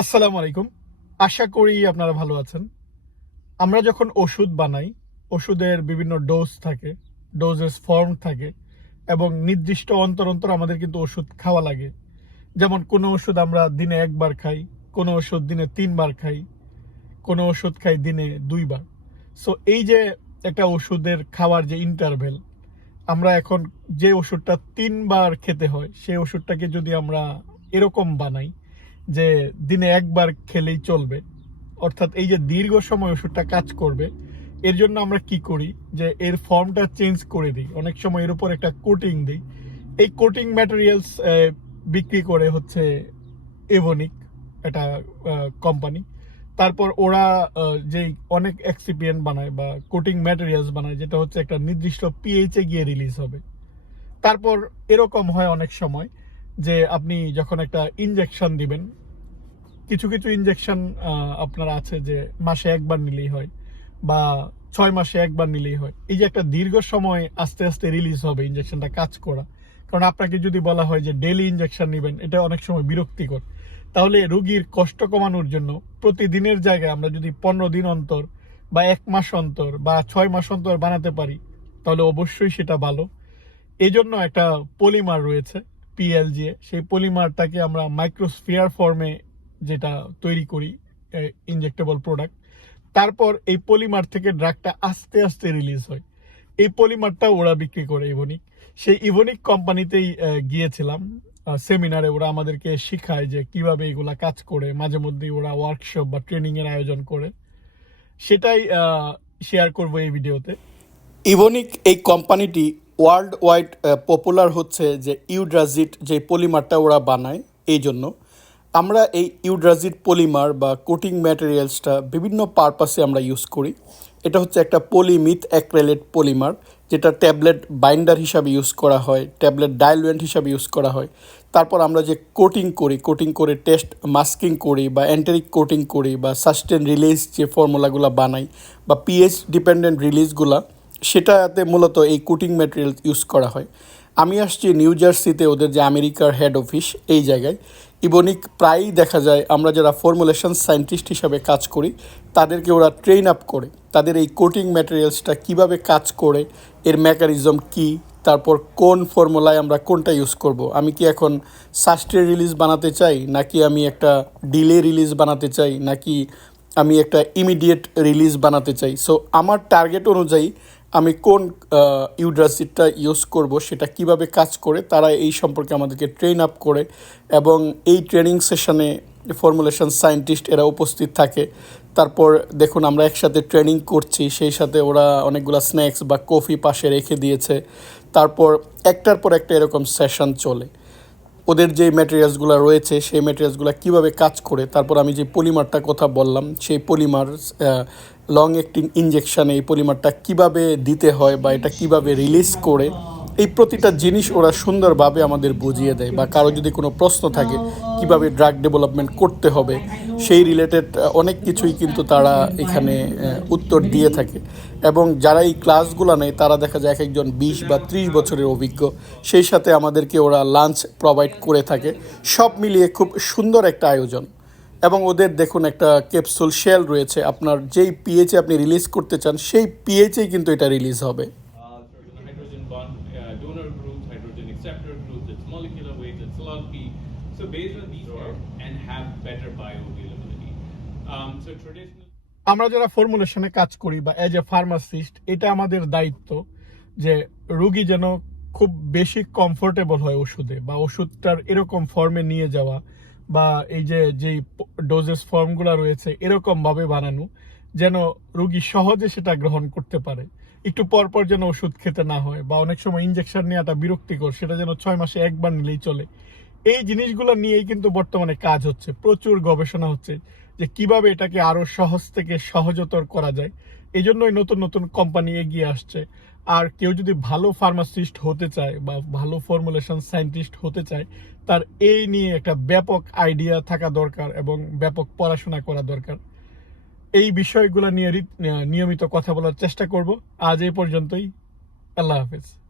আসসালামু আলাইকুম। আশা করি আপনারা ভালো আছেন। আমরা যখন ওষুধ বানাই, ওষুধের বিভিন্ন ডোজ থাকে ডোজেস ফর্ম থাকে, এবং নির্দিষ্ট অন্তর অন্তর আমাদের কিন্তু ওষুধ খাওয়া লাগে। যেমন কোনো ওষুধ আমরা দিনে একবার খাই, কোনো ওষুধ দিনে তিনবার খাই, কোনো ওষুধ খাই দিনে দুইবার। সো এই যে একটা ওষুধের খাওয়ার যে ইন্টারভেল আমরা এখন যে ওষুধটা তিনবার খেতে হয়, সেই ওষুধটাকে যদি আমরা এরকম বানাই যে দিনে একবার খেলেই চলবে, অর্থাৎ এই যে দীর্ঘ সময় ওষুধটা কাজ করবে, এর জন্য আমরা কি করি? যে এর ফর্মটা চেঞ্জ করে দিই। অনেক সময় এর উপর একটা কোটিং দিই। এই কোটিং ম্যাটেরিয়ালস বিক্রি করে হচ্ছে এভনিক একটা কোম্পানি তারপর ওরা যেই অনেক এক্সিপিয়েন্ট বানায় বা কোটিং ম্যাটেরিয়ালস বানায়, যেটা হচ্ছে একটা নির্দিষ্ট পিএইচ গিয়ে রিলিজ হবে। তারপর এরকম হয় অনেক সময় যে আপনি যখন একটা ইনজেকশন দিবেন কিছু কিছু ইনজেকশন আপনার আছে যে মাসে একবার নিলেই হয় বা ছয় মাসে একবার নিলেই হয়। এই যে একটা দীর্ঘ সময় আস্তে আস্তে রিলিজ হবে ইনজেকশনটা কাজ করা, কারণ আপনাকে যদি বলা হয় যে ডেলি ইনজেকশন নেবেন, এটা অনেক সময় বিরক্তিকর। তাহলে রুগীর কষ্ট কমানোর জন্য প্রতিদিনের জায়গায় আমরা যদি পনেরো দিন অন্তর বা এক মাস অন্তর বা ছয় মাস অন্তর বানাতে পারি, তাহলে অবশ্যই সেটা ভালো। এই জন্য একটা পলিমার রয়েছে পিএলজিএ সেই পলিমারটাকে আমরা মাইক্রোস্ফিয়ার ফর্মে যেটা তৈরি করি ইনজেক্টেবল প্রোডাক্ট তারপর এই পলিমার থেকে ড্রাগটা আস্তে আস্তে রিলিজ হয়। এই পলিমারটা ওরা বিক্রি করে ইভনিক সেই ইভনিক কোম্পানিতেই গিয়েছিলাম সেমিনারে ওরা আমাদেরকে শিখায় যে কীভাবে এগুলা কাজ করে, মাঝে মধ্যেই ওরা ওয়ার্কশপ বা ট্রেনিং এর আয়োজন করে। সেটাই শেয়ার করব এই ভিডিওতে। ইভোনিক এই কোম্পানিটি ওয়ার্ল্ড ওয়াইড পপুলার হচ্ছে যে ইউড্রাজিট যে পলিমারটা ওরা বানায় এই জন্য আমরা এই ইউড্রাজিট পলিমার বা কোটিং ম্যাটেরিয়ালসটা বিভিন্ন পারপাসে আমরা ইউজ করি। এটা হচ্ছে একটা পলিমিথ অ্যাক্রেলেট পলিমার, যেটা ট্যাবলেট বাইন্ডার হিসাবে ইউজ করা হয়, ট্যাবলেট ডাইলুয়েন্ট হিসাবে ইউজ করা হয়। তারপর আমরা যে কোটিং করি, কোটিং করে টেস্ট, মাস্কিং করি বা অ্যান্টারিক কোটিং করি বা সাস্টেন রিলিজ যে ফর্মুলাগুলো বানাই বা পিএইচ ডিপেন্ডেন্ট রিলিজগুলা, সেটাতে মূলত এই কোটিং ম্যাটেরিয়াল ইউজ করা হয়। আমি আসছি নিউ জার্সিতে ওদের যে আমেরিকার হেড অফিস এই জায়গায়। ইবনিক প্রায়ই দেখা যায় আমরা যারা ফর্মুলেশন সায়েন্টিস্ট হিসাবে কাজ করি, তাদেরকে ওরা ট্রেন আপ করে। তাদের এই কোটিং ম্যাটেরিয়ালসটা কীভাবে কাজ করে, এর মেকানিজম কি, তারপর কোন ফর্মুলায় আমরা কোনটা ইউজ করব? আমি কি এখন সাস্টের রিলিজ বানাতে চাই, নাকি আমি একটা ডিলে রিলিজ বানাতে চাই, নাকি আমি একটা ইমিডিয়েট রিলিজ বানাতে চাই? সো আমার টার্গেট অনুযায়ী আমি কোন ইউড্রাসিডটা ইউজ করব, সেটা কীভাবে কাজ করে, তারা এই সম্পর্কে আমাদেরকে ট্রেন আপ করে এবং এই ট্রেনিং সেশনে ফর্মুলেশন সায়েন্টিস্ট এরা উপস্থিত থাকে। তারপর দেখুন, আমরা একসাথে ট্রেনিং করছি, সেই সাথে ওরা অনেকগুলো স্ন্যাক্স বা কফি পাশে রেখে দিয়েছে। তারপর একটার পর একটা এরকম সেশন চলে। ওদের যে ম্যাটেরিয়ালসগুলো রয়েছে, সেই ম্যাটেরিয়ালসগুলো কীভাবে কাজ করে, তারপর আমি যে পলিমারটা কথা বললাম, সেই পলিমার লং অ্যাক্টিং ইঞ্জেকশানে এই পলিমারটা কীভাবে দিতে হয় বা এটা কীভাবে রিলিজ করে এই প্রতিটা জিনিস ওরা সুন্দরভাবে আমাদের বুঝিয়ে দেয় বা কারও যদি কোনো প্রশ্ন থাকে, কীভাবে ড্রাগ ডেভেলপমেন্ট করতে হবে, সেই রিলেটেড অনেক কিছুই কিন্তু তারা এখানে উত্তর দিয়ে থাকে। এবং যারা এই ক্লাসগুলো নেয়, তারা দেখা যায় এক একজন বিশ বা ত্রিশ বছরের অভিজ্ঞ, সেই সাথে আমাদেরকে ওরা লাঞ্চ প্রোভাইড করে থাকে। সব মিলিয়ে খুব সুন্দর একটা আয়োজন। এবং ওদের দেখুন একটা ক্যাপসুল শেল রয়েছে, আপনার যেই পিএইচে আপনি রিলিজ করতে চান, সেই পিএইচেই কিন্তু এটা রিলিজ হবে। Based on these and have better bioavailability. Um, so traditional. আমরা যারা ফর্মুলেশনে কাজ করি বা এজ এ ফার্মাসিস্ট এটা আমাদের দায়িত্ব যে রুগী যেন খুব বেশি কমফোর্টেবল হয় ওষুধে বা ওষুধটার এরকম ফর্মে নিয়ে যাওয়া বা এই যে যেই ডোজেস ফর্মগুলো রয়েছে এরকম ভাবে বানানো যেন রুগী সহজে সেটা গ্রহণ করতে পারে একটু পর পর যেন ওষুধ খেতে না হয় বা অনেক সময় ইনজেকশন নেওয়াটা বিরক্তিকর সেটা যেন ছয় মাসে একবার নিলেই চলে এই জিনিসগুলো নিয়েই কিন্তু বর্তমানে কাজ হচ্ছে, প্রচুর গবেষণা হচ্ছে যে কীভাবে এটাকে আরও সহজ থেকে সহজতর করা যায়। এই জন্যই নতুন নতুন কোম্পানি এগিয়ে আসছে। আর কেউ যদি ভালো ফার্মাসিস্ট হতে চায় বা ভালো ফর্মুলেশন সায়েন্টিস্ট হতে চায়, তার এই নিয়ে একটা ব্যাপক আইডিয়া থাকা দরকার এবং ব্যাপক পড়াশোনা করা দরকার। এই বিষয়গুলো নিয়ে নিয়মিত কথা বলার চেষ্টা করব। আজ এই পর্যন্তই। আল্লাহ হাফেজ।